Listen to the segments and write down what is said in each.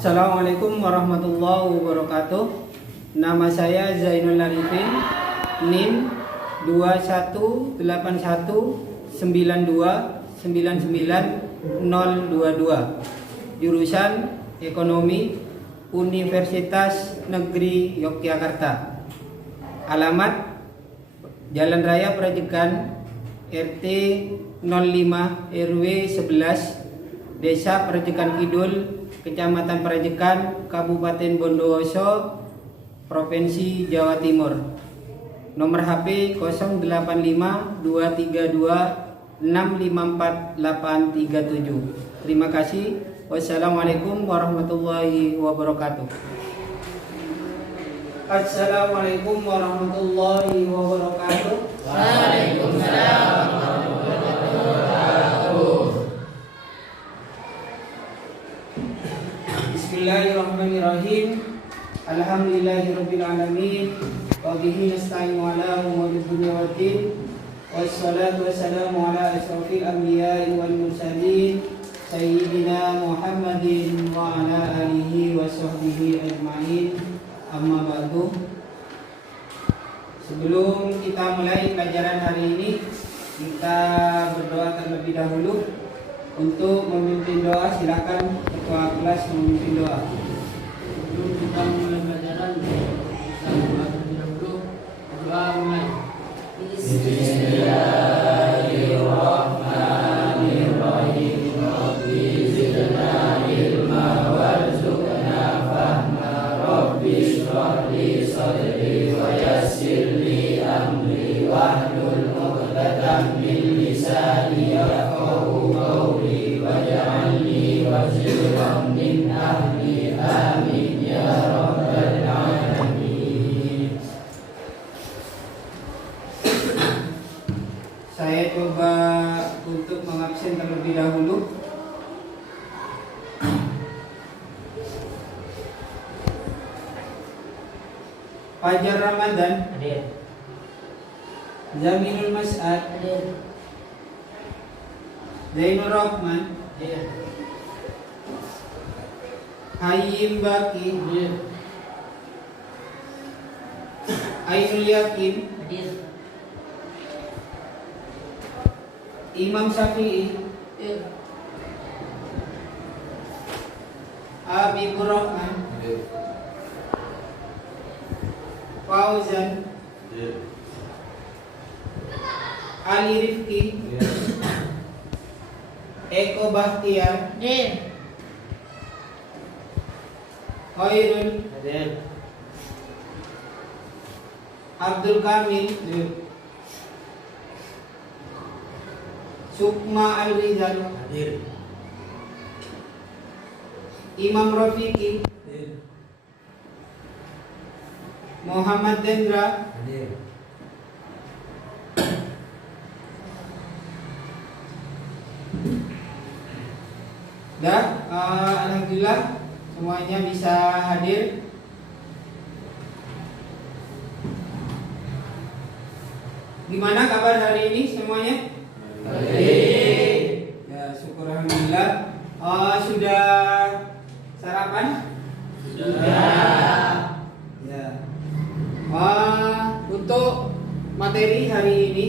Assalamualaikum warahmatullahi wabarakatuh. Nama saya Zainul Arifin, NIM 21819299022, jurusan Ekonomi, Universitas Negeri Yogyakarta. Alamat Jalan Raya Prajekan, RT 05 RW 11, Desa Prajekan Kidul, Kecamatan Prajekan, Kabupaten Bondowoso, Provinsi Jawa Timur. Nomor HP 085 232 654 837. Terima kasih. Wassalamualaikum warahmatullahi wabarakatuh. Assalamualaikum warahmatullahi wabarakatuh. Waalaikumsalam warahmatullahi wabarakatuh. Bismillahirrahmanirrahim. Alhamdulillahirabbil alamin. Wa bihi nasta'inu ala umuri dunya waddin. Wassalatu wassalamu ala asyrofil anbiya'i wal mursalin, Sayyidina Muhammadin wa ala alihi wa sahbihi ajma'in. Amma ba'du. Sebelum kita mulai pelajaran hari ini, kita berdoa terlebih dahulu. Untuk memimpin doa, silakan ketua kelas memimpin doa. Sebelum kita mulai pelajaran, kita berdoa terlebih dahulu. Doa mulai. Bismillahirrahmanirrahim. Rabbi zidna ilma warzuqna fahma. Rabbi shrah li sadri wa yassir li amri wahlul 'uqdatam min lisani yafqahu qawli waj'alni waziran min ahli. Amin ya rabbal alamin. Saya coba untuk mengabsen terlebih dahulu. Fajar Ramadan, Hadir. Jamilul Mas'ad, Hadir. Zainur Rahman, Hadir. Hayyim Baki, Hadir. Ainul Yakin, Hadir. Imam Syafi'i, Hadir. Habibur Rahman, Fauzan, Ali Rifki, Eko Bahtiar, Hadir. Khairul, Hadir. Abdul Kamil, Sukma Al-Rizal, Hadir. Imam Rafiqi, Muhammad Dendra, Hadir. Alhamdulillah semuanya bisa hadir. Gimana kabar hari ini semuanya? Baik. Ya, syukur alhamdulillah. Sudah sarapan? Sudah. Ya. Untuk materi hari ini,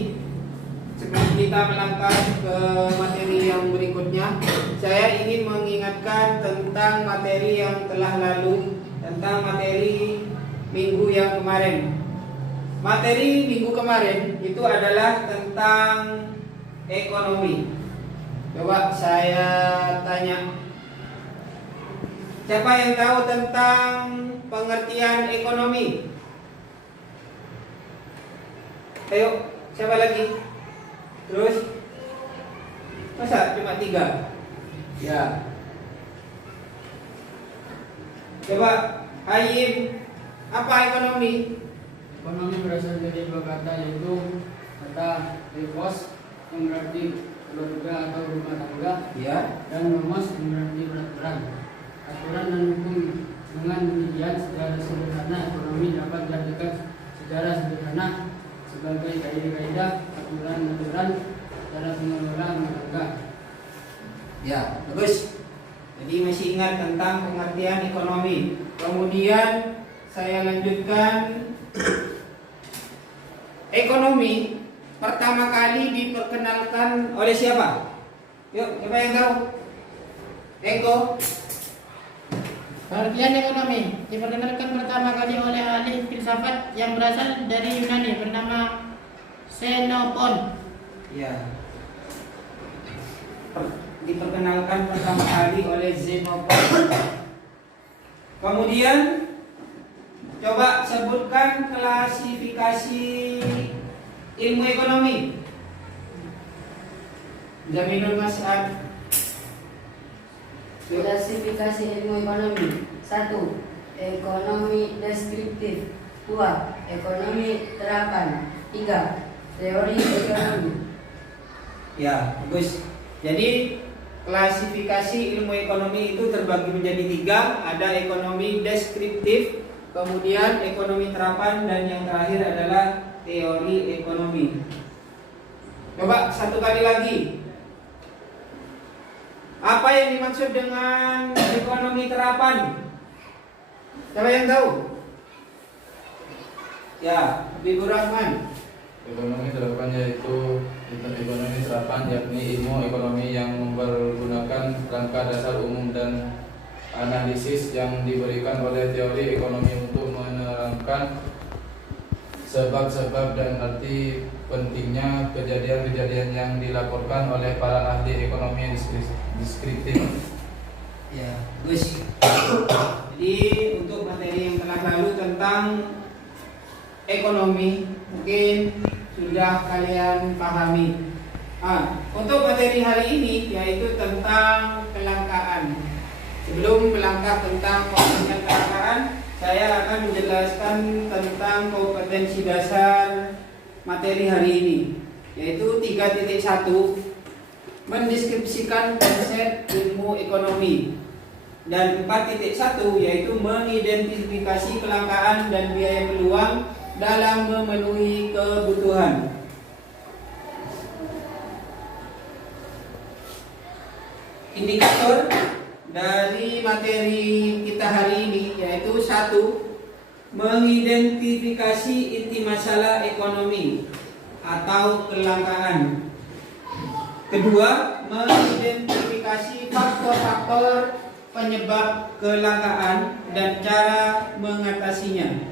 sebelum kita melangkah ke materi yang berikutnya, saya ingin mengingatkan tentang materi yang telah lalu, tentang materi minggu yang kemarin. Materi minggu kemarin itu adalah tentang ekonomi. Coba saya tanya, siapa yang tahu tentang pengertian ekonomi? Ayo, siapa lagi? Terus? Masa cuma 3? Ya. Coba, Hayyim, apa ekonomi? Ekonomi berasal dari dua kata, yaitu kata ekos yang berarti keluarga atau rumah tangga, Ya. dan nomos yang berarti peraturan, aturan dan hukum. Dengan demikian, secara sederhana ekonomi dapat diartikan secara sederhana sebagai kaidah-kaidah, aturan-aturan cara pengelolaan rumah tangga. Ya, bagus. Jadi masih ingat tentang pengertian ekonomi. Kemudian saya lanjutkan. Ekonomi pertama kali diperkenalkan oleh siapa? Yuk, siapa yang tahu? Eko. Pengertian ekonomi diperkenalkan pertama kali oleh ahli filsafat yang berasal dari Yunani bernama Xenophon. Ya. Diperkenalkan pertama kali oleh Xenophon. Kemudian coba sebutkan klasifikasi ilmu ekonomi. Jaminul Mas'ad. Klasifikasi ilmu ekonomi. 1. Ekonomi deskriptif. 2. Ekonomi terapan. 3. Teori ekonomi. Ya, bagus. Jadi klasifikasi ilmu ekonomi itu terbagi menjadi 3. Ada ekonomi deskriptif, kemudian ekonomi terapan, dan yang terakhir adalah teori ekonomi. Coba satu kali lagi. Apa yang dimaksud dengan ekonomi terapan? Siapa yang tahu? Ya, Habibur Rahman. Ekonomi terapan yaitu ekonomi terapan yakni ilmu ekonomi yang mempergunakan kerangka dasar umum dan analisis yang diberikan oleh teori ekonomi untuk menerangkan sebab-sebab dan arti pentingnya kejadian-kejadian yang dilaporkan oleh para ahli ekonomi yang deskriptif. Ya, bagus. Jadi untuk materi yang telah lalu tentang ekonomi mungkin sudah kalian pahami. Untuk materi hari ini yaitu tentang kelangkaan. Sebelum melangkah tentang pengertian kelangkaan, saya akan menjelaskan tentang kompetensi dasar materi hari ini, yaitu 3.1 mendeskripsikan konsep ilmu ekonomi, dan 4.1 yaitu mengidentifikasi kelangkaan dan biaya peluang dalam memenuhi kebutuhan. Indikator dari materi kita hari ini yaitu 1. Mengidentifikasi inti masalah ekonomi atau kelangkaan. 2. Mengidentifikasi faktor-faktor penyebab kelangkaan dan cara mengatasinya.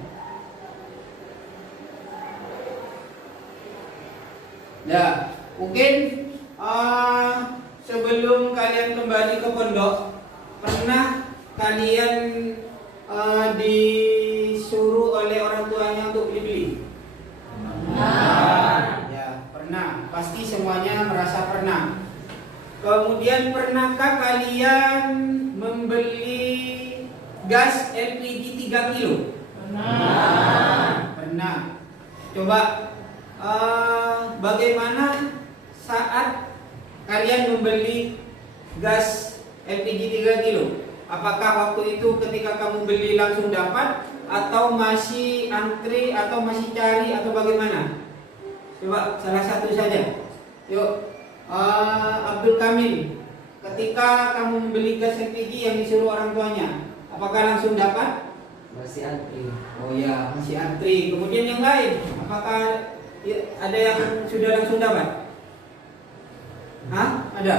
Ya, mungkin sebelum kalian kembali ke pondok, pernah kalian disuruh oleh orang tuanya untuk beli-beli? Ya, pernah. Pasti semuanya merasa pernah. Kemudian pernahkah kalian membeli gas LPG 3 kilo? Pernah. Coba bagaimana saat kalian membeli gas LPG 3 kilo? Apakah waktu itu ketika kamu beli langsung dapat, atau masih antri, atau masih cari, atau bagaimana? Coba salah satu saja. Yuk, Abdul Kamil, ketika kamu membeli gas LPG yang disuruh orang tuanya, apakah langsung dapat? Masih antri. Oh ya, masih antri. Kemudian yang lain, apakah ada yang sudah langsung dapat? Ada?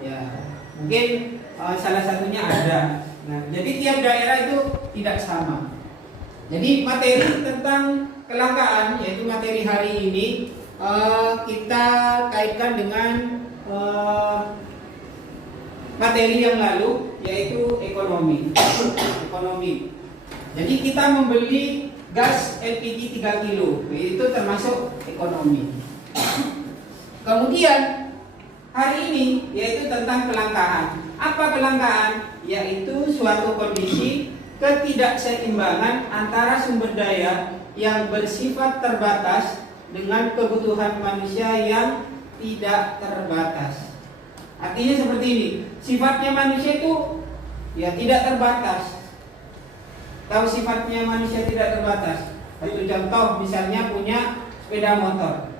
Ya, mungkin salah satunya ada. Nah, jadi tiap daerah itu tidak sama. Jadi materi tentang kelangkaan, yaitu materi hari ini, kita kaitkan dengan materi yang lalu, yaitu ekonomi. Ekonomi. Jadi kita membeli gas LPG 3 kilo, itu termasuk ekonomi. Kemudian hari ini yaitu tentang kelangkaan. Apa kelangkaan? Yaitu suatu kondisi ketidakseimbangan antara sumber daya yang bersifat terbatas dengan kebutuhan manusia yang tidak terbatas. Artinya seperti ini, sifatnya manusia itu ya tidak terbatas. Tahu sifatnya manusia tidak terbatas? Satu contoh, misalnya punya sepeda motor.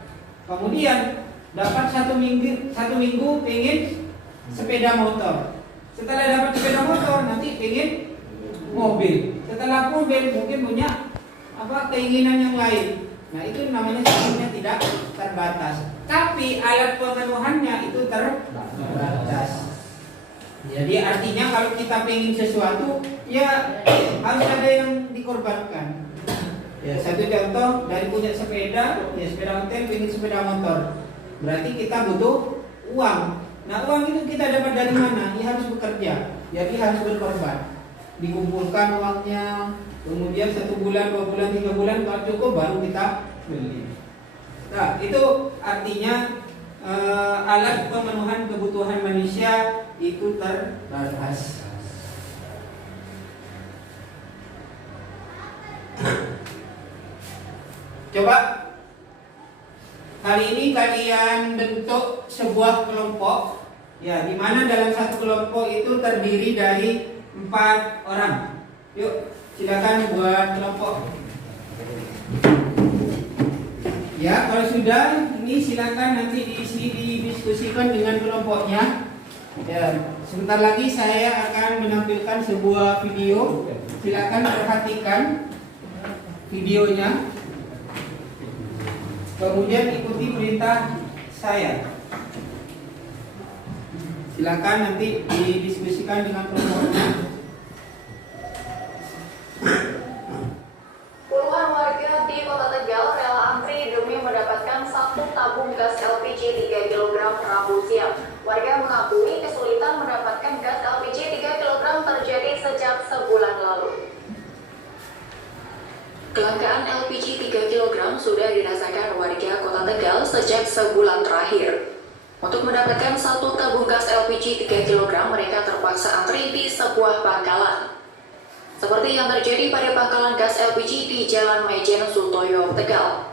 Kemudian dapat satu minggu pengen sepeda motor. Setelah dapat sepeda motor, nanti ingin mobil. Setelah mobil mungkin punya keinginan yang lain. Nah, itu namanya sebenarnya tidak terbatas. Tapi alat pemenuhannya itu terbatas. Jadi artinya kalau kita ingin sesuatu, ya harus ada yang dikorbankan. Ya, satu contoh dari punya sepeda, ya sepeda motor, ingin sepeda motor. Berarti kita butuh uang. Nah, uang itu kita dapat dari mana? Ya harus bekerja. Jadi harus berkorban. Dikumpulkan uangnya, kemudian 1 bulan, 2 bulan, 3 bulan, kalau cukup baru kita beli. Nah, itu artinya alat pemenuhan kebutuhan manusia itu terbatas. Coba kali ini kalian bentuk sebuah kelompok, ya, di mana dalam satu kelompok itu terdiri dari 4 orang. Yuk, silakan buat kelompok. Ya, kalau sudah, ini silakan nanti didiskusikan dengan kelompoknya. Ya, sebentar lagi saya akan menampilkan sebuah video. Silakan perhatikan videonya. Kemudian ikuti perintah saya. Silakan nanti didiskusikan dengan kelompoknya. Puluhan warga di Kota Tegal rela antri demi mendapatkan 1 tabung gas LPG 3 kg Rabu siang. Warga mengakui kesulitan mendapatkan gas LPG 3 kg terjadi sejak sebulan lalu. Kelangkaan LPG 3 kg sudah dirasakan warga Kota Tegal sejak sebulan terakhir. Untuk mendapatkan 1 tabung gas LPG 3 kg, mereka terpaksa antri di sebuah pangkalan. Seperti yang terjadi pada pangkalan gas LPG di Jalan Mejen Sutoyo, Tegal.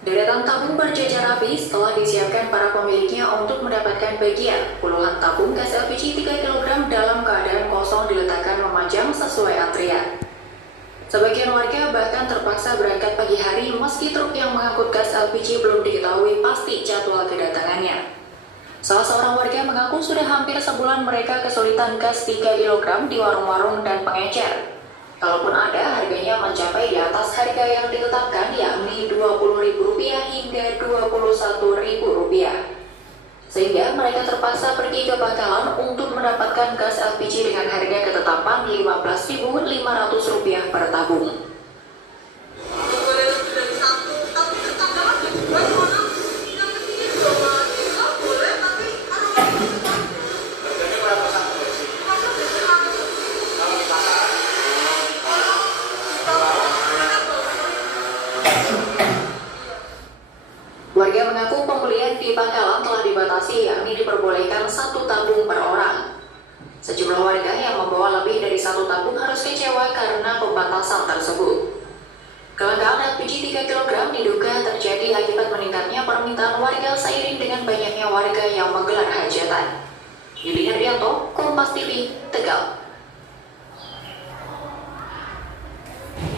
Deretan tabung berjajar rapi setelah disiapkan para pemiliknya untuk mendapatkan bagian. Puluhan tabung gas LPG 3 kg dalam keadaan kosong diletakkan memanjang sesuai antrian. Sebagian warga bahkan terpaksa berangkat pagi hari meski truk yang mengangkut gas LPG belum diketahui pasti jadwal kedatangannya. Salah seorang warga mengaku sudah hampir sebulan mereka kesulitan gas 3 kg di warung-warung dan pengecer. Kalaupun ada, harganya mencapai di atas harga yang ditetapkan, yakni Rp20.000 hingga Rp21.000. Sehingga mereka terpaksa pergi ke pangkalan untuk mendapatkan gas LPG dengan harga ketetapan Rp15.500 per tabung. Warga mengaku pembelian di pangkalan telah dibatasi, yakni diperbolehkan 1 tabung per orang. Sejumlah warga yang membawa lebih dari 1 tabung harus kecewa karena pembatasan tersebut. Kelangkaan LPG 3 kg diduga terjadi akibat meningkatnya permintaan warga seiring dengan banyaknya warga yang menggelar hajatan. Yudi Hardianto, Kompas TV, Tegal.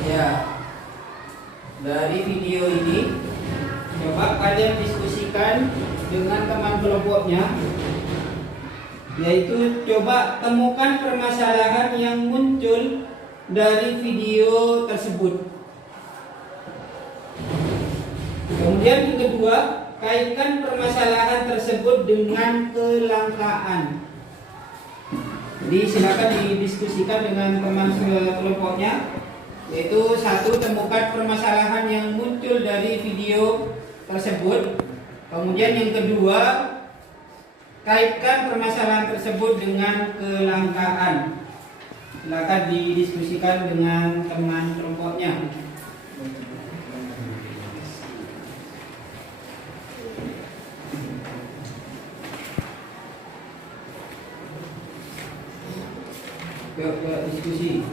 Ya, dari video ini coba kalian diskusikan dengan teman kelompoknya, yaitu coba temukan permasalahan yang muncul dari video tersebut. Kemudian yang kedua, kaitkan permasalahan tersebut dengan kelangkaan. Jadi silakan didiskusikan dengan teman kelompoknya, yaitu 1, temukan permasalahan yang muncul dari video tersebut. Kemudian yang kedua, kaitkan permasalahan tersebut dengan kelangkaan. Silakan didiskusikan dengan teman kelompoknya. Yuk diskusi.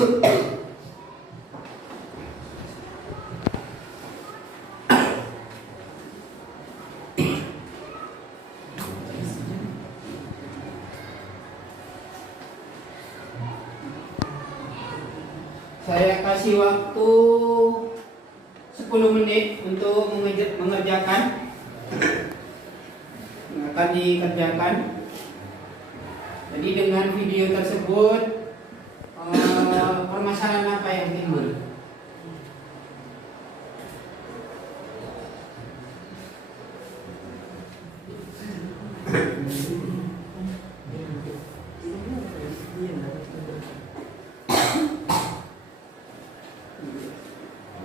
Saya kasih waktu 10 menit untuk mengerjakan. Akan dikerjakan. Jadi dengan video tersebut permasalahan apa yang timbul?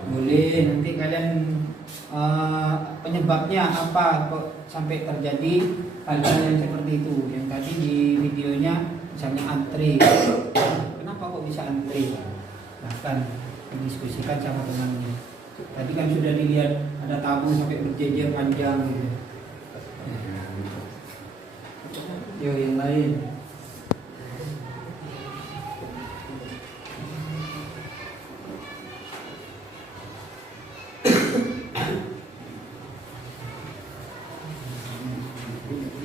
Boleh nanti kalian penyebabnya apa kok sampai terjadi hal-hal yang seperti itu. Yang tadi di videonya misalnya antri, kenapa kok bisa antri, bahkan didiskusikan sama temannya. Tadi kan sudah dilihat ada tamu sampai berjejer panjang gitu. Yo yang lain.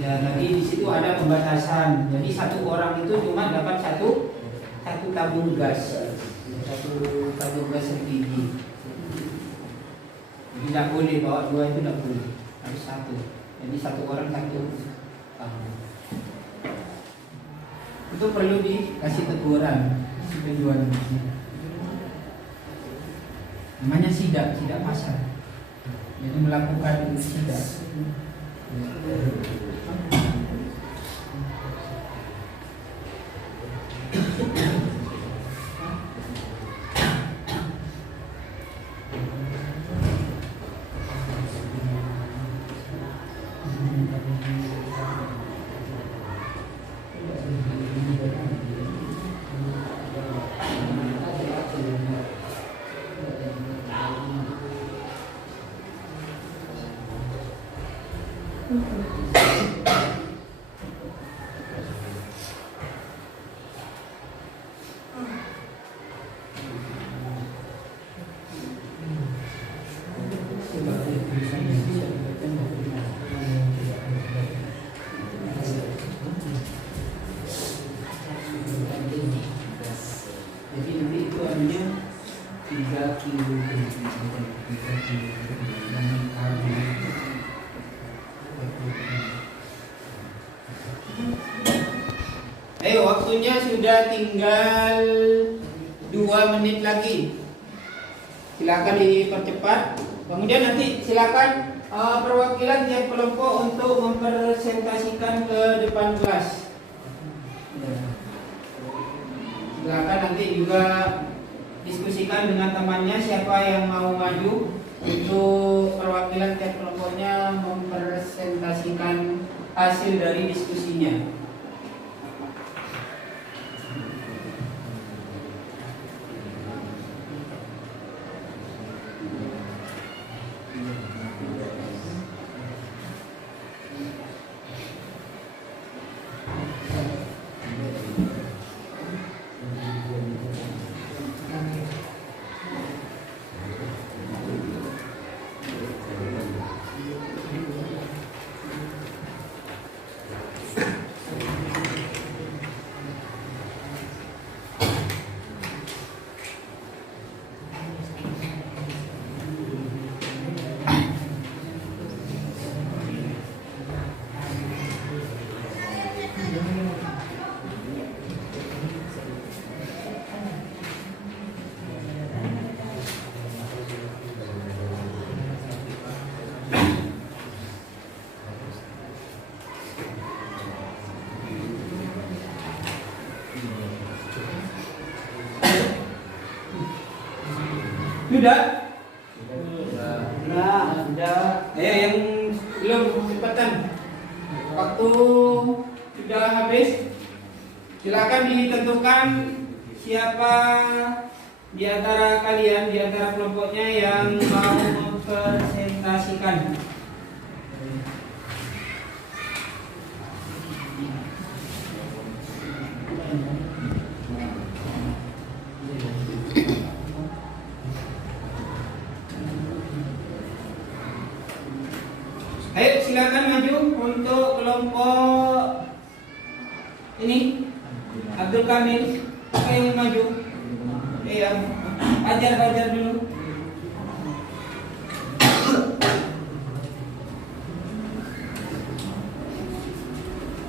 Ya, tadi di situ ada pembatasan. Jadi satu orang itu cuma dapat satu tabung gas, satu tabung gas LPG. Tidak boleh bawa dua, itu tidak boleh, harus satu. Jadi satu orang satu tabung. Itu perlu dikasih teguran si penjual. Namanya sidak pasar. Jadi melakukan sidak. Jadi nanti itu artinya 3 kilo. Ayo, waktunya sudah tinggal 2 menit lagi. Silakan dipercepat. Kemudian nanti silakan perwakilan tiap kelompok untuk mempresentasikan ke depan kelas. Silakan nanti juga diskusikan dengan temannya siapa yang mau maju untuk perwakilan tiap kelompoknya mempresentasikan hasil dari diskusinya. Sudah? Nah, sudah. Ayo yang belum cepatan. Waktu sudah habis. Silakan ditentukan siapa di antara kalian, di antara kelompoknya yang mau mempresentasikan. Abdul Kamil, siapa yang maju? Iya, ajar dulu.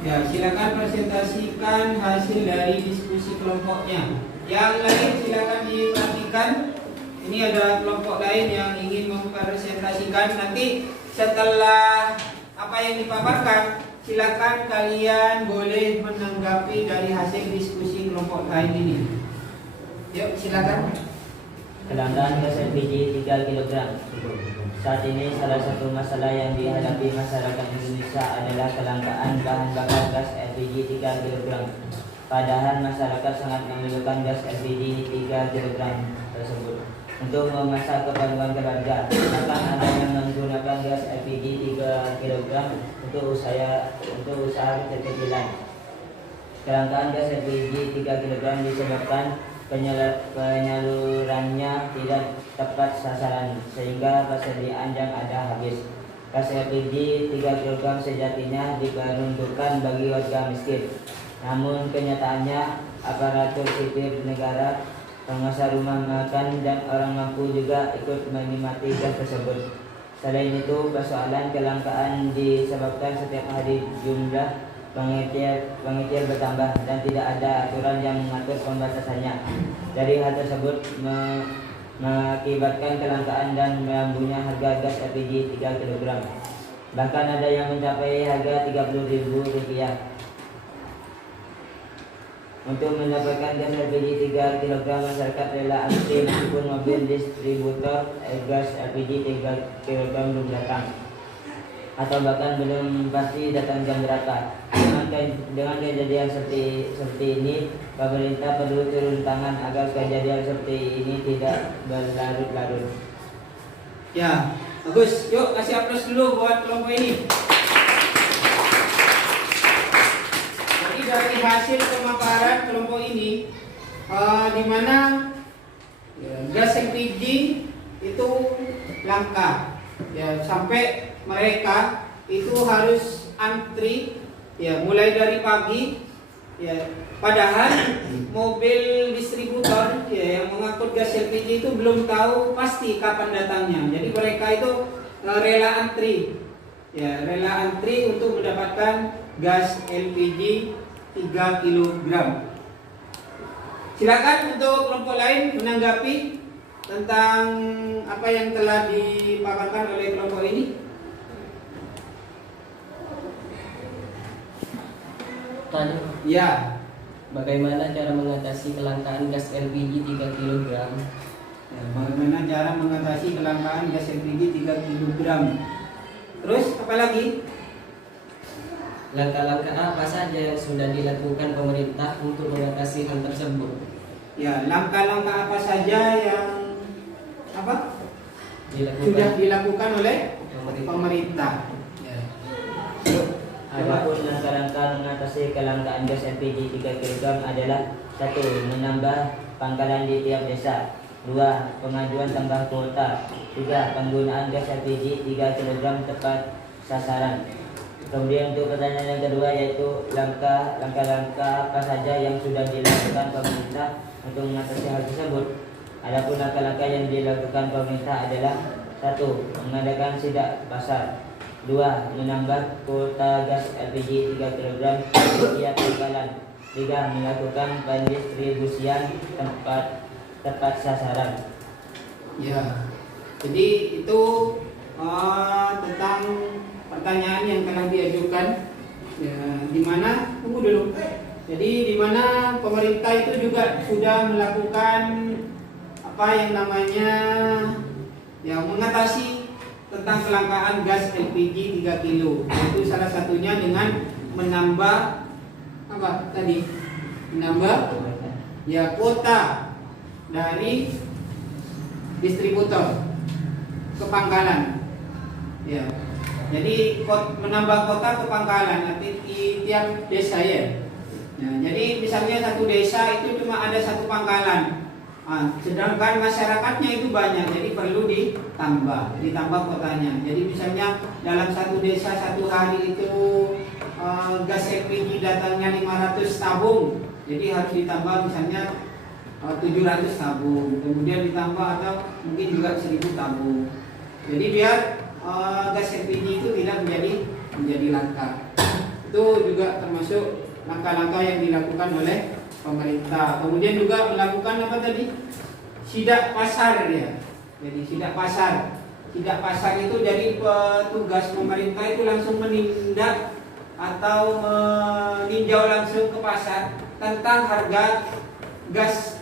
Ya, silakan presentasikan hasil dari diskusi kelompoknya. Yang lain silakan diperhatikan. Ini ada kelompok lain yang ingin mempresentasikan. Nanti setelah apa yang dipaparkan, silakan kalian boleh menanggapi dari hasil diskusi kelompok lain ini. Yuk, silakan. Kelangkaan gas LPG 3 kg. Saat ini salah satu masalah yang dihadapi masyarakat Indonesia adalah kelangkaan bahan bakar gas LPG 3 kg. Padahal masyarakat sangat memerlukan gas LPG 3 kg tersebut untuk memasak keperluan keluarga. Bahkan ada yang menggunakan gas LPG 3 kg untuk usaha kecil-kecilan. Kelangkaan gas LPG 3 kg disebabkan penyalurannya tidak tepat sasaran sehingga persediaan yang ada habis. Gas LPG 3 kg sejatinya diperuntukkan bagi warga miskin. Namun kenyataannya aparatur sipil negara, pengusaha rumah makan dan orang mampu juga ikut menikmati gas tersebut. Selain itu, persoalan kelangkaan disebabkan setiap hari jumlah pengecil bertambah dan tidak ada aturan yang mengatur pembatasannya. Dari hal tersebut mengakibatkan kelangkaan dan melambungnya harga gas LPG 3 kg. Bahkan ada yang mencapai harga Rp30.000. Untuk mendapatkan gas LPG 3 kg, masyarakat rela antri meskipun mobil distributor gas LPG 3 kg belum datang atau bahkan belum pasti datang jam berapa. Dengan kejadian seperti ini, pemerintah perlu turun tangan agar kejadian seperti ini tidak berlarut-larut. Ya, bagus. Yuk kasih aplaus dulu buat kelompok ini. Jadi dari hasil pemaparan kelompok ini, di mana gas LPG itu langka, ya sampai mereka itu harus antri, ya mulai dari pagi, ya padahal mobil distributor ya yang mengangkut gas LPG itu belum tahu pasti kapan datangnya. Jadi mereka itu rela antri, ya rela antri untuk mendapatkan gas LPG 3 kg. Silakan untuk kelompok lain menanggapi tentang apa yang telah dipaparkan oleh kelompok ini. Ya. Bagaimana cara mengatasi kelangkaan gas LPG 3 kg? Ya, bagaimana cara mengatasi kelangkaan gas LPG 3 kg? Terus apa lagi? Langkah-langkah apa saja yang sudah dilakukan pemerintah untuk mengatasi hal tersebut? Ya, langkah-langkah apa saja yang sudah dilakukan oleh pemerintah? Ya. Adapun langkah-langkah mengatasi kelangkaan gas LPG 3 kg adalah 1. Menambah pangkalan di tiap desa. 2. Pengajuan tambah kuota. 3. Penggunaan gas LPG 3 kg tepat sasaran. Kemudian untuk pertanyaan yang kedua yaitu langkah-langkah apa saja yang sudah dilakukan pemerintah untuk mengatasi hal tersebut. Adapun langkah-langkah yang dilakukan pemerintah adalah 1. Mengadakan sidak pasar. 2. Menambah kuota gas LPG 3 kg di tiap pangkalan. 3. Melakukan pendistribusian tepat sasaran. Ya, jadi itu tentang pertanyaan yang telah diajukan. Ya, di mana tunggu dulu. Jadi di mana pemerintah itu juga sudah melakukan apa yang namanya mengatasi tentang kelangkaan gas LPG 3 kg. Itu salah satunya dengan menambah menambah kuota dari distributor ke pangkalan. Ya. Jadi menambah kota ke pangkalan nanti di tiap desa ya. Nah, jadi misalnya satu desa itu cuma ada satu pangkalan. Sedangkan masyarakatnya itu banyak, jadi perlu ditambah kotanya. Jadi misalnya dalam satu desa satu hari itu gas LPG datangnya 500 tabung, Jadi harus ditambah misalnya 700 tabung, kemudian ditambah atau mungkin juga 1000 tabung. Jadi biar gas LPG itu tidak menjadi langka. Itu juga termasuk langkah-langkah yang dilakukan oleh pemerintah. Kemudian juga melakukan apa tadi? Sidak pasar ya. Jadi sidak pasar. Sidak pasar itu jadi petugas pemerintah itu langsung menindak atau meninjau langsung ke pasar tentang harga gas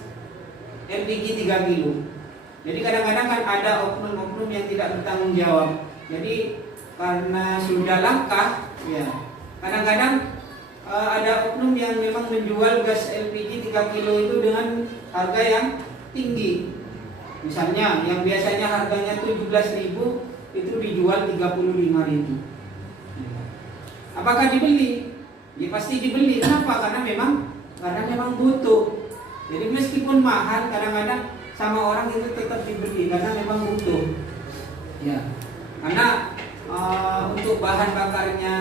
LPG 3 kilo. Jadi kadang-kadang kan ada oknum-oknum yang tidak bertanggung jawab. Jadi karena sudah langka, ya kadang-kadang ada oknum yang memang menjual gas LPG 3 kilo itu dengan harga yang tinggi. Misalnya yang biasanya harganya 17.000 itu dijual 35.000. Apakah dibeli? Ya pasti dibeli. Kenapa? Karena memang butuh. Jadi meskipun mahal, kadang-kadang sama orang itu tetap dibeli karena memang butuh. Ya, karena untuk bahan bakarnya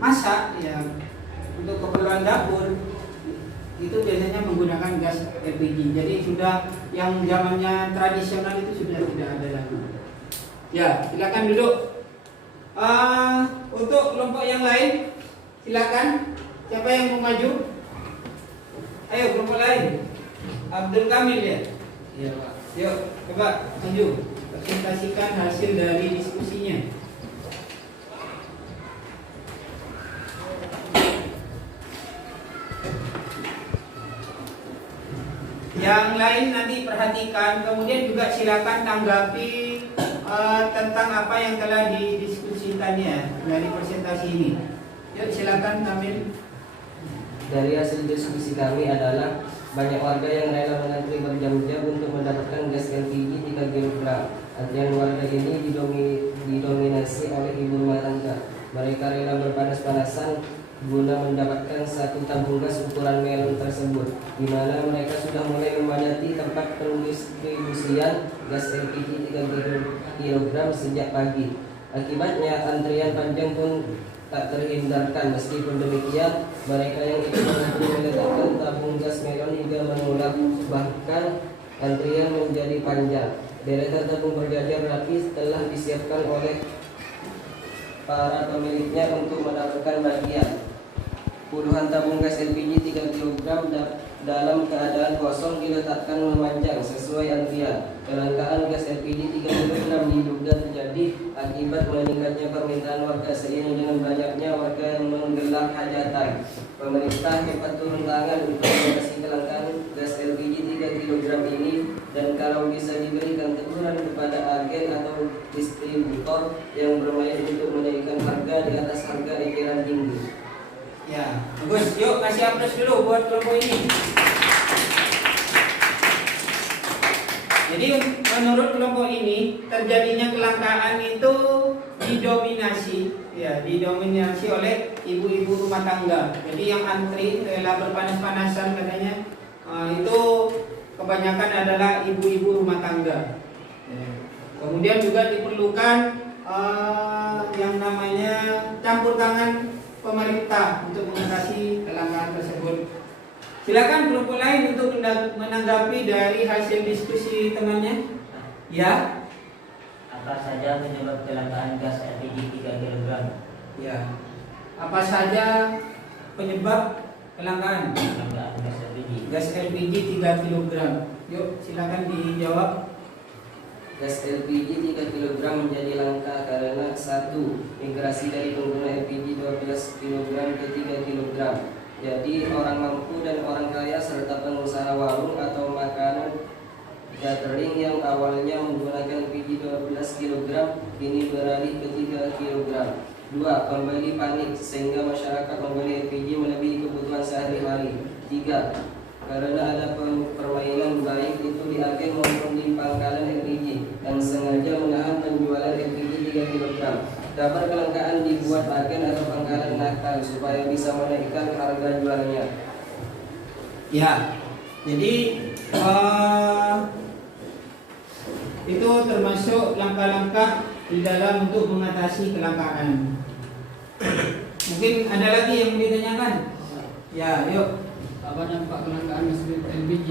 masak, ya untuk keperluan dapur itu biasanya menggunakan gas LPG. Jadi sudah yang zamannya tradisional itu sudah tidak ada lagi. Ya, silakan duduk. Untuk kelompok yang lain, silakan. Siapa yang mau maju? Ayo kelompok lain. Abdul Kamil ya. Iya Pak. Yuk, coba maju. Presentasikan hasil dari diskusinya. Yang lain nanti perhatikan, kemudian juga silakan tanggapi tentang apa yang telah didiskusikannya dari presentasi ini. Yuk silakan Kamil. Dari hasil diskusi kami adalah banyak warga yang rela mengantri berjam-jam untuk mendapatkan gas LPG 3 kg. Antrian warga ini didominasi oleh ibu rumah tangga. Mereka rela berpanas-panasan guna mendapatkan satu tabung gas ukuran melon tersebut, di mana mereka sudah mulai memadati tempat pendistribusian gas LPG 3 kg sejak pagi. Akibatnya antrian panjang pun tak terhindarkan. Meskipun demikian, mereka yang ikut mengantri meletakkan tabung gas melon hingga menolak, bahkan antrian menjadi panjang. Deretan tabung berjajar rapi telah disiapkan oleh para pemiliknya untuk mendapatkan bagian. Puluhan tabung gas LPG 3 kg dalam keadaan kosong diletakkan memanjang sesuai antrian. Kelangkaan gas LPG 3 kg diduga terjadi akibat meningkatnya permintaan warga seiring dengan banyaknya warga yang menggelar hajatan. Pemerintah cepat turun tangan untuk mengatasi kelangkaan gas LPG 3 kg ini, dan kalau bisa diberikan teguran kepada agen atau distributor yang bermain untuk menaikkan harga di atas harga eceran tinggi. Ya, bagus. Yuk kasih aplaus dulu buat kelompok ini. Jadi menurut kelompok ini terjadinya kelangkaan itu didominasi oleh ibu-ibu rumah tangga. Jadi yang antri rela berpanas-panasan katanya itu kebanyakan adalah ibu-ibu rumah tangga. Kemudian juga diperlukan yang namanya campur tangan pemerintah untuk mengatasi kelangkaan tersebut. Silakan kelompok lain untuk menanggapi dari hasil diskusi temannya. Ya. Apa saja penyebab kelangkaan gas LPG 3 kg? Ya. Apa saja penyebab kelangkaan gas LPG 3 kg? Yuk, silakan dijawab. Gas LPG 3 kg menjadi langka karena 1. Migrasi dari pengguna LPG 12 kg ke 3 kg. Jadi orang mampu dan orang kaya serta pengusaha warung atau makanan catering yang awalnya menggunakan LPG 12 kg kini beralih ke 3 kg. 2. Pembeli panik sehingga masyarakat membeli LPG melebihi kebutuhan sehari-hari. 3. Karena ada permainan baik itu di agen maupun di pangkalan LPG yang sengaja menahan penjualan LPG 3 kg. Kabar kelangkaan dibuat agen atau pangkalan nakal supaya bisa menaikkan harga jualnya. Ya, jadi itu termasuk langkah-langkah di dalam untuk mengatasi kelangkaan. Mungkin ada lagi yang ditanyakan? Ya, yuk. Apa dampak kelangkaan gas LPG?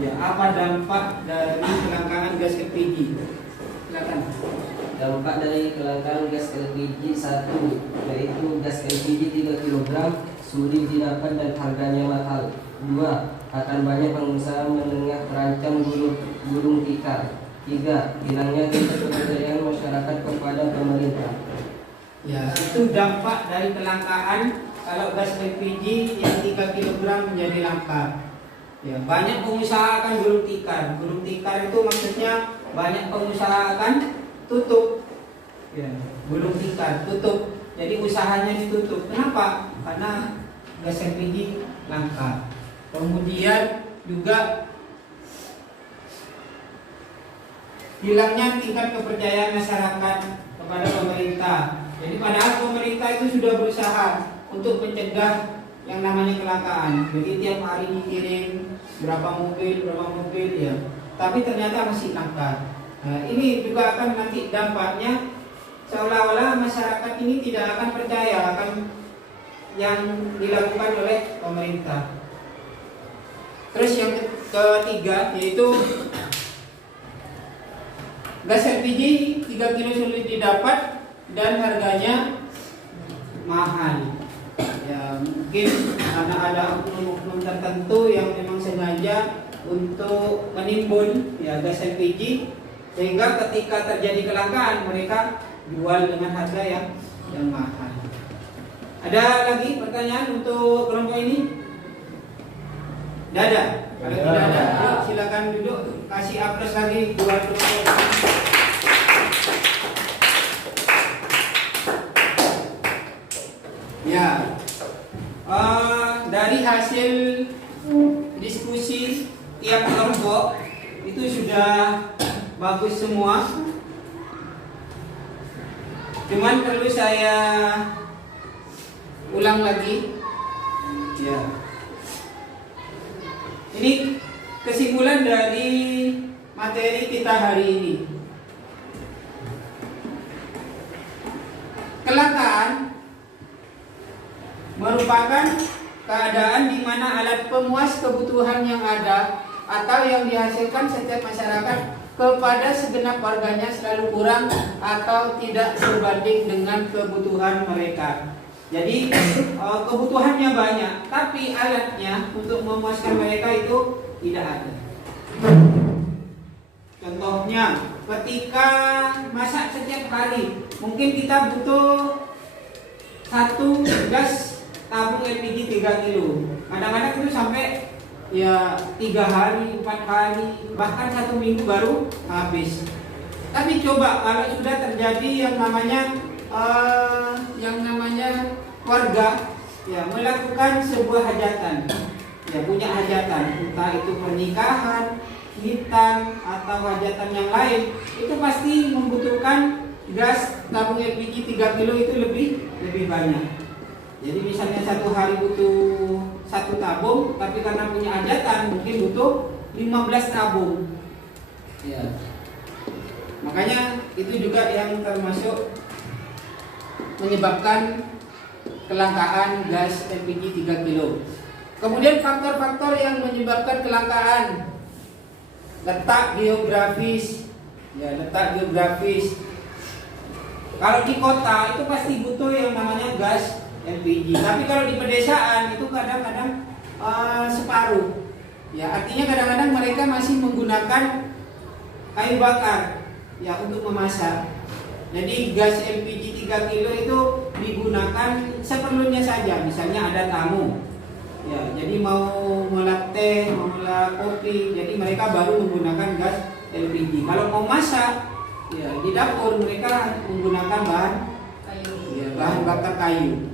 Ya, apa dampak dari kelangkaan gas LPG? Silakan. Dampak dari kelangkaan gas LPG 1, yaitu gas LPG 3 kg sulit didapat dan harganya mahal. 2, akan banyak pengusaha menengah terancam gulung tikar. 3, hilangnya tingkat kepercayaan masyarakat kepada pemerintah. Ya, itu dampak dari kelangkaan kalau gas LPG yang 3 kg menjadi langka. Ya, banyak pengusaha akan gulung tikar. Gulung tikar itu maksudnya banyak pengusaha akan tutup. Ya, gulung tikar tutup. Jadi usahanya ditutup. Kenapa? Karena gas LPG langka. Kemudian juga hilangnya tingkat kepercayaan masyarakat kepada pemerintah. Jadi padahal pemerintah itu sudah berusaha untuk mencegah yang namanya kelangkaan. Jadi tiap hari dikirim berapa mobil ya. Tapi ternyata masih langka. Nah, ini juga akan nanti dampaknya seolah-olah masyarakat ini tidak akan percaya akan yang dilakukan oleh pemerintah. Terus yang ketiga yaitu gas LPG 3 kg sulit didapat dan harganya mahal. Ya, mungkin karena ada oknum-oknum tertentu yang memang sengaja untuk menimbun ya gas LPG, sehingga ketika terjadi kelangkaan mereka jual dengan harga yang mahal. Ada lagi pertanyaan untuk kelompok ini? Tidak ada. Kalau tidak ada, yuk silakan duduk. Kasih aplaus lagi buat kelompok. Ya, dari hasil diskusi tiap kelompok itu sudah bagus semua. Cuman perlu saya ulang lagi. Ya. Ini kesimpulan dari materi kita hari ini. Kelangkaan merupakan keadaan di mana alat pemuas kebutuhan yang ada atau yang dihasilkan setiap masyarakat kepada segenap warganya selalu kurang atau tidak sebanding dengan kebutuhan mereka. Jadi kebutuhannya banyak, tapi alatnya untuk memuaskan mereka itu tidak ada. Contohnya, ketika masak setiap hari, mungkin kita butuh satu gas tabung LPG 3 kilo. Kadang-kadang itu sampai ya 3 hari, 4 hari, bahkan 1 minggu baru habis. Tapi coba kalau sudah terjadi yang namanya warga ya melakukan sebuah hajatan, ya punya hajatan, entah itu pernikahan, hitan atau hajatan yang lain, itu pasti membutuhkan gas tabung LPG 3 kilo itu lebih banyak. Jadi misalnya 1 hari butuh 1 tabung, tapi karena punya hajatan mungkin butuh 15 tabung. Ya. Makanya itu juga yang termasuk menyebabkan kelangkaan gas LPG 3 kilo. Kemudian faktor-faktor yang menyebabkan kelangkaan: letak geografis. Ya, letak geografis. Kalau di kota itu pasti butuh yang namanya gas LPG. Tapi kalau di pedesaan itu kadang-kadang separuh. Ya, artinya kadang-kadang mereka masih menggunakan kayu bakar ya untuk memasak. Jadi gas LPG 3 kilo itu digunakan seperlunya saja. Misalnya ada tamu, ya, jadi mau ngolah teh, mau ngolah kopi, jadi mereka baru menggunakan gas LPG. Kalau mau masak, ya di dapur mereka menggunakan bahan bakar kayu.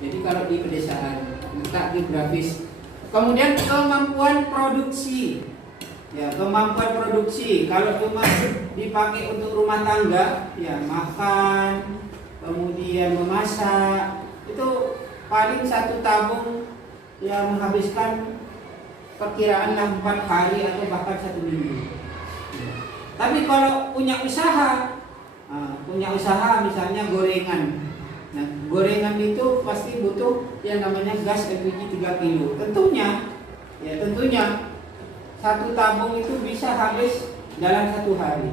Jadi kalau di pedesaan, letak geografis. Kemudian kemampuan produksi. Ya, kemampuan produksi kalau cuma dipakai untuk rumah tangga, ya makan, kemudian memasak, itu paling 1 tabung ya menghabiskan perkiraan 4 hari atau bahkan 1 minggu. Ya. Tapi kalau punya usaha misalnya gorengan, Nah, gorengan itu pasti butuh yang namanya gas LPG 3 kilo. Tentunya satu tabung itu bisa habis dalam 1 hari.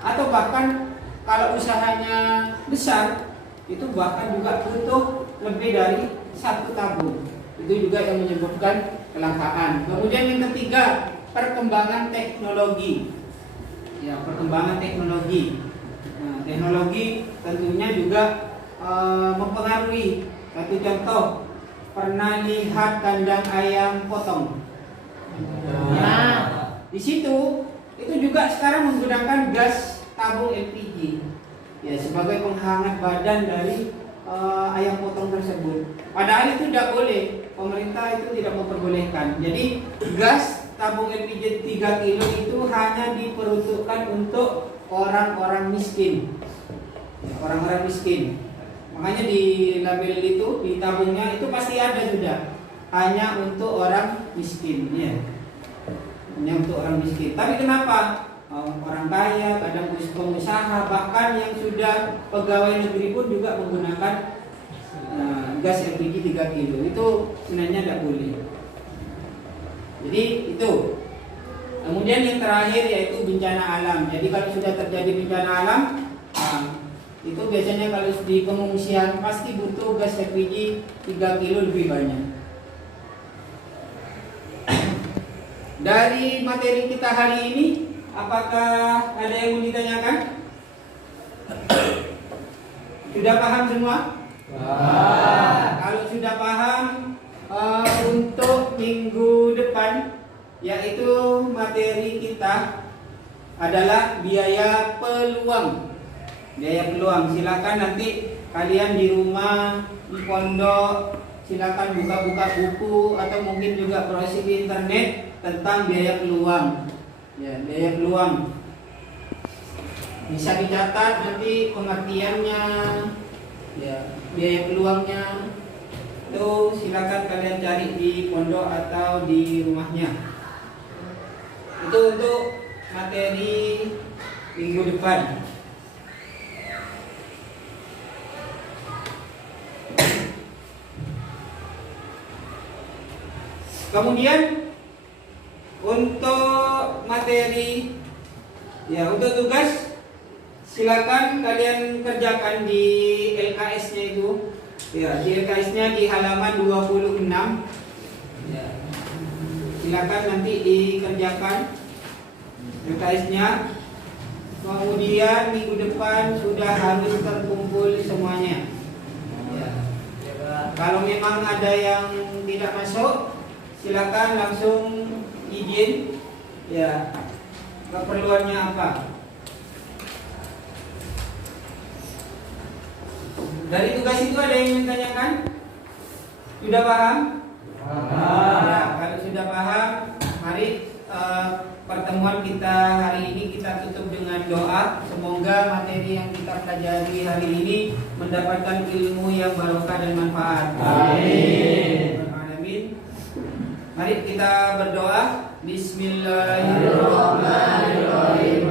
Atau bahkan kalau usahanya besar, itu bahkan juga butuh lebih dari 1 tabung. Itu juga yang menyebabkan kelangkaan. Kemudian yang ketiga, perkembangan teknologi. Ya, perkembangan teknologi. Nah, teknologi tentunya juga mempengaruhi. Satu contoh, pernah lihat kandang ayam potong? Nah, di situ itu juga sekarang menggunakan gas tabung LPG. Ya, sebagai penghangat badan dari ayam potong tersebut. Padahal itu tidak boleh. Pemerintah itu tidak memperbolehkan. Jadi gas tabung LPG 3 kilo itu hanya diperuntukkan untuk orang-orang miskin. Orang-orang miskin. Makanya di label itu, di tabungnya itu pasti ada sudah. Hanya untuk orang miskin, ya. Hanya untuk orang miskin. Tapi kenapa? Orang kaya, kadang pengusaha, bahkan yang sudah pegawai negeri pun juga menggunakan gas LPG 3 kilo. Itu sebenarnya tidak boleh. Jadi itu. Kemudian yang terakhir yaitu bencana alam. Jadi kalau sudah terjadi bencana alam, itu biasanya kalau di pengungsian pasti butuh gas LPG 3 kilo lebih banyak. Dari materi kita hari ini, apakah ada yang mau ditanyakan? Sudah paham semua? Kalau sudah paham, untuk minggu depan, yaitu materi kita adalah biaya peluang. Biaya peluang. Silakan nanti kalian di rumah, di pondok, silakan buka-buka buku atau mungkin juga browsing di internet tentang biaya peluang. Ya, biaya peluang. Bisa dicatat nanti pengertiannya, ya, biaya peluangnya. Itu silakan kalian cari di pondok atau di rumahnya. Itu untuk materi minggu depan. Kemudian untuk materi, ya, untuk tugas silakan kalian kerjakan di LKS-nya itu. Ya, di LKS-nya di halaman 26. Ya. Silakan nanti dikerjakan LKS-nya. Kemudian minggu depan sudah harus terkumpul semuanya. Ya. Kalau memang ada yang tidak masuk, silakan langsung izin, ya, keperluannya apa. Dari tugas itu ada yang ditanyakan? Sudah paham? Ya, kalau sudah paham, mari pertemuan kita hari ini kita tutup dengan doa. Semoga materi yang kita pelajari hari ini mendapatkan ilmu yang barokah dan manfaat. Amin. Mari kita berdoa. Bismillahirrahmanirrahim.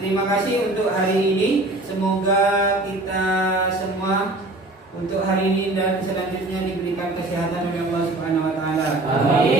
Terima kasih untuk hari ini. Semoga kita semua untuk hari ini dan selanjutnya diberikan kesehatan oleh Allah Subhanahu wa taala. Amin.